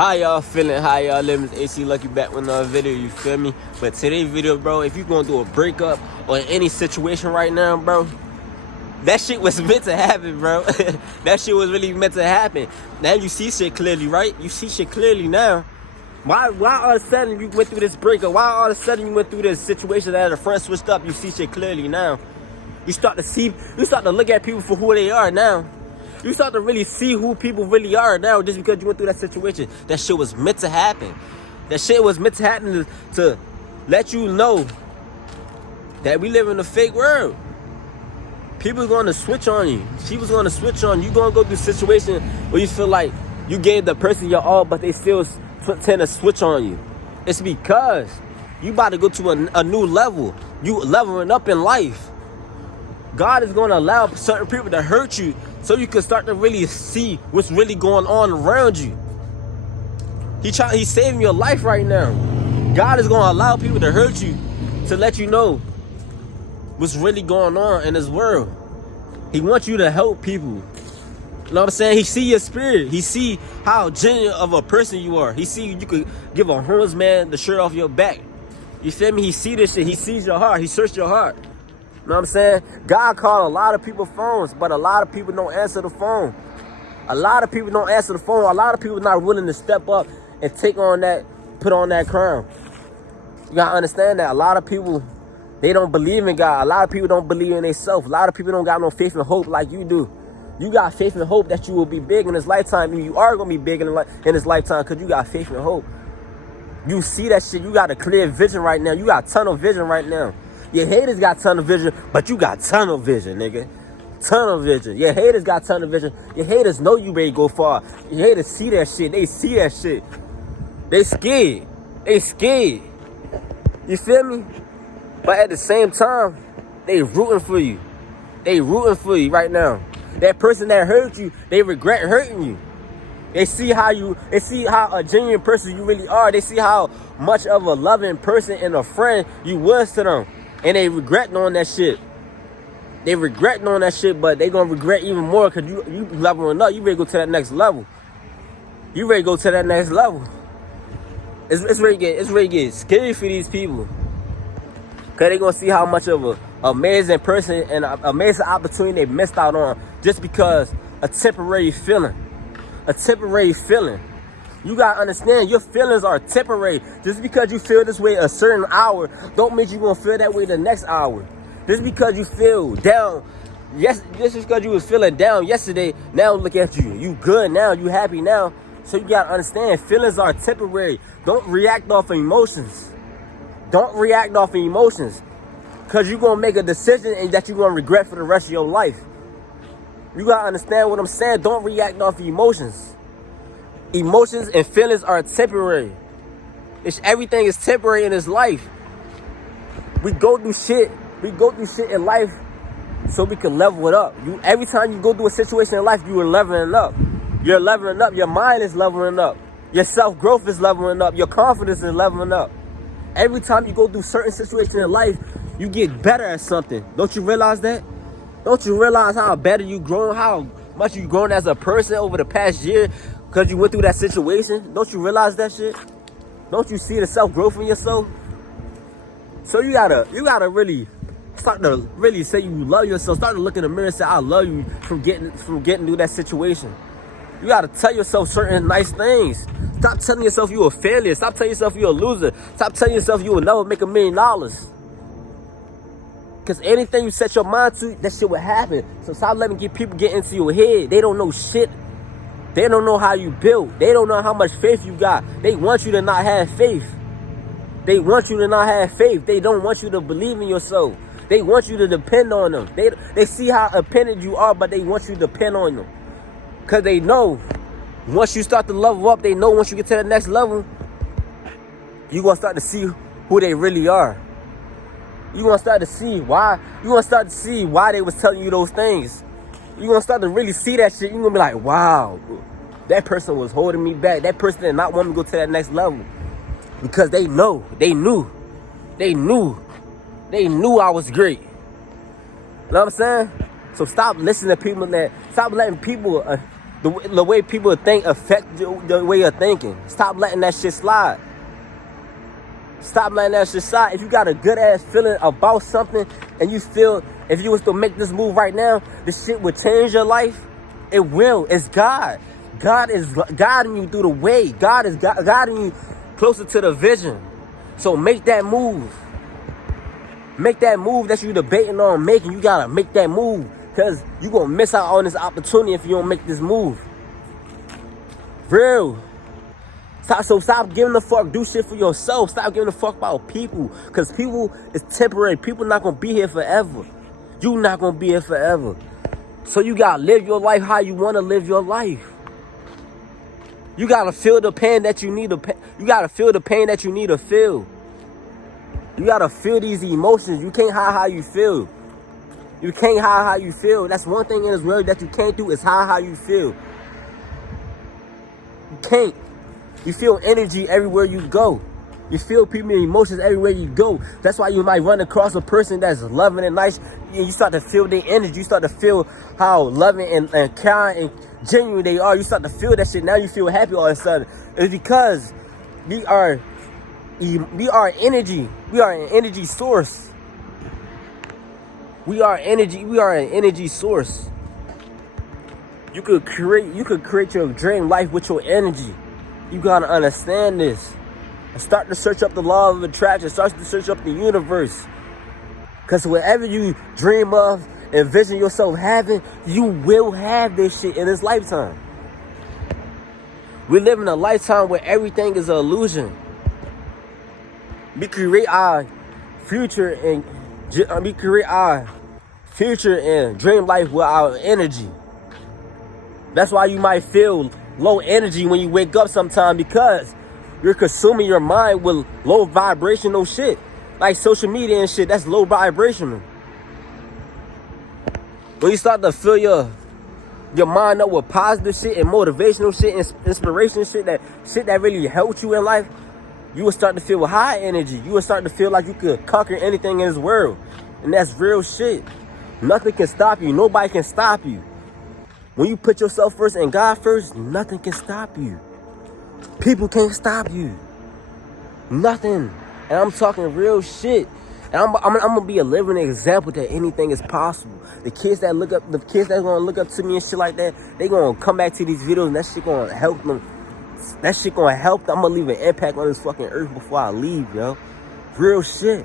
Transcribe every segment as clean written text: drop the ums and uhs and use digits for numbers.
How y'all feeling? How y'all living? It's AC Lucky back with another video, you feel me? But today's video, bro, if you going through a breakup or any situation right now, bro, that shit was meant to happen, bro. That shit was really meant to happen. Now you see shit clearly, right? You see shit clearly now. Why all of a sudden you went through this breakup? Why all of a sudden you went through this situation that a friend switched up? You see shit clearly now. You start to look at people for who they are now. You start to really see who people really are now just because you went through that situation. That shit was meant to happen. That shit was meant to happen to let you know that we live in a fake world. People's going to switch on you. People's going to switch on you. You're going to go through a situation where you feel like you gave the person your all, but they still tend to switch on you. It's because you about to go to a new level. You leveling up in life. God is going to allow certain people to hurt you so you can start to really see what's really going on around you. He's saving your life right now. God is going to allow people to hurt you to let you know what's really going on in this world. He wants you to help people. You know what I'm saying? He see your spirit. He see how genuine of a person you are. He see you could give a homeless man the shirt off your back. You feel me? He see this shit. He sees your heart. He searched your heart. You know what I'm saying? God called a lot of people phones, but a lot of people don't answer the phone. A lot of people don't answer the phone. A lot of people not willing to step up and take on that, put on that crown. You gotta understand that a lot of people, they don't believe in God. A lot of people don't believe in themselves. A lot of people don't got no faith and hope like you do. You got faith and hope that you will be big in this lifetime. And you are gonna be big in this lifetime because you got faith and hope. You see that shit. You got a clear vision right now. You got tunnel vision right now. Your haters got tunnel vision, but you got tunnel vision, nigga. Tunnel vision. Your haters got tunnel vision. Your haters know you ready to go far. Your haters see that shit. They see that shit. They scared. They scared. You feel me? But at the same time, they rooting for you. They rooting for you right now. That person that hurt you, they regret hurting you. They see how a genuine person you really are. They see how much of a loving person and a friend you was to them. And they regret knowing that shit. They regret knowing that shit, but they gonna regret even more because you leveling up. You ready to go to that next level. You ready to go to that next level. It's ready to get scary for these people. Because they gonna see how much of an amazing person and an amazing opportunity they missed out on just because a temporary feeling. A temporary feeling. You gotta understand, your feelings are temporary. Just because you feel this way a certain hour, don't mean you're gonna feel that way the next hour. Just because you feel down, just because you was feeling down yesterday, now look at you. You good now, you happy now. So you gotta understand, feelings are temporary. Don't react off of emotions. Don't react off of emotions. Because you're gonna make a decision and that you're gonna regret for the rest of your life. You gotta understand what I'm saying. Don't react off of emotions. Emotions and feelings are temporary. Everything is temporary in this life. We go through shit. We go through shit in life so we can level it up. Every time you go through a situation in life, you are leveling up. You're leveling up. Your mind is leveling up. Your self-growth is leveling up. Your confidence is leveling up. Every time you go through certain situations in life, you get better at something. Don't you realize that? Don't you realize how better you grown, how much you grown as a person over the past year because you went through that situation? Don't you realize that shit? Don't you see the self-growth in yourself? So you gotta really start to really say you love yourself. Start to look in the mirror and say, I love you from getting through that situation. You gotta tell yourself certain nice things. Stop telling yourself you a failure. Stop telling yourself you're a loser. Stop telling yourself you will never make $1 million. Because anything you set your mind to, that shit will happen. So stop letting people get into your head. They don't know shit. They don't know how you build. They don't know how much faith you got. They want you to not have faith. They want you to not have faith. They don't want you to believe in yourself. They want you to depend on them. They see how dependent you are, but they want you to depend on them. Because they know once you start to level up, they know once you get to the next level, you're going to start to see who they really are. You're going to start to see why. You're going to start to see why they was telling you those things. You're going to start to really see that shit. You're going to be like, wow, that person was holding me back. That person did not want me to go to that next level. Because they know. They knew I was great. You know what I'm saying? So stop listening to people stop letting people The way people think affect the way you're thinking. Stop letting that shit slide. Stop letting that shit slide. If you got a good ass feeling about something and you feel if you was to make this move right now, this shit would change your life, it will. It's God. God is guiding you through the way. God is guiding you closer to the vision. So make that move. Make that move that you're debating on making. You gotta make that move. Because you're going to miss out on this opportunity if you don't make this move. Real. Stop giving a fuck. Do shit for yourself. Stop giving a fuck about people. Because people is temporary. People not going to be here forever. You not going to be here forever. So you got to live your life how you want to live your life. You got to feel the pain that you need to You got to feel the pain that you need to feel. You got to feel these emotions. You can't hide how you feel. You can't hide how you feel. That's one thing in this world that you can't do is hide how you feel. You can't. You feel energy everywhere you go. You feel people's emotions everywhere you go. That's why you might run across a person that's loving and nice. And you start to feel their energy. You start to feel how loving and kind and genuine they are. You start to feel that shit. Now you feel happy all of a sudden. It's because we are energy. We are an energy source. We are energy. We are an energy source. You could create your dream life with your energy. You gotta understand this. And start to search up the law of attraction. Start to search up the universe. Because whatever you dream of, envision yourself having, you will have this shit in this lifetime. We live in a lifetime where everything is an illusion. We create our future and dream life with our energy. That's why you might feel low energy when you wake up sometime, because you're consuming your mind with low vibrational shit. Like social media and shit, that's low vibrational. When you start to fill your mind up with positive shit and motivational shit and inspiration shit that really helps you in life, you will start to feel with high energy. You will start to feel like you could conquer anything in this world. And that's real shit. Nothing can stop you. Nobody can stop you. When you put yourself first and God first, nothing can stop you. People can't stop you. Nothing. And I'm talking real shit. And I'm gonna be a living example that anything is possible. The kids that gonna look up to me and shit like that, they gonna come back to these videos and that shit gonna help them. That shit gonna help them. I'm gonna leave an impact on this fucking earth before I leave, yo. Real shit.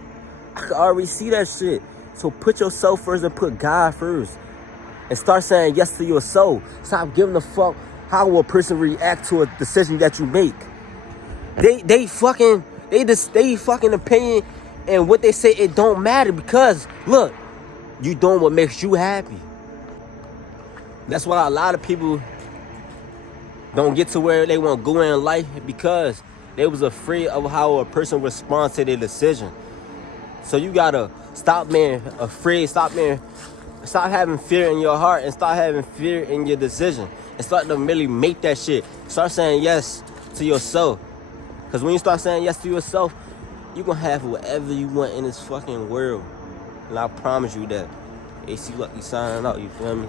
I can already see that shit. So put yourself first and put God first. And start saying yes to your soul. Stop giving a fuck how will a person react to a decision that you make. They fucking opinion and what they say, it don't matter, because look, you doing what makes you happy. That's why a lot of people don't get to where they want to go in life, because they was afraid of how a person responds to their decision. So you gotta stop being afraid, stop having fear in your heart, and start having fear in your decision, and start to really make that shit. Start saying yes to yourself. Because when you start saying yes to yourself, you're gonna have whatever you want in this fucking world. And I promise you that. AC Lucky signing out, you feel me?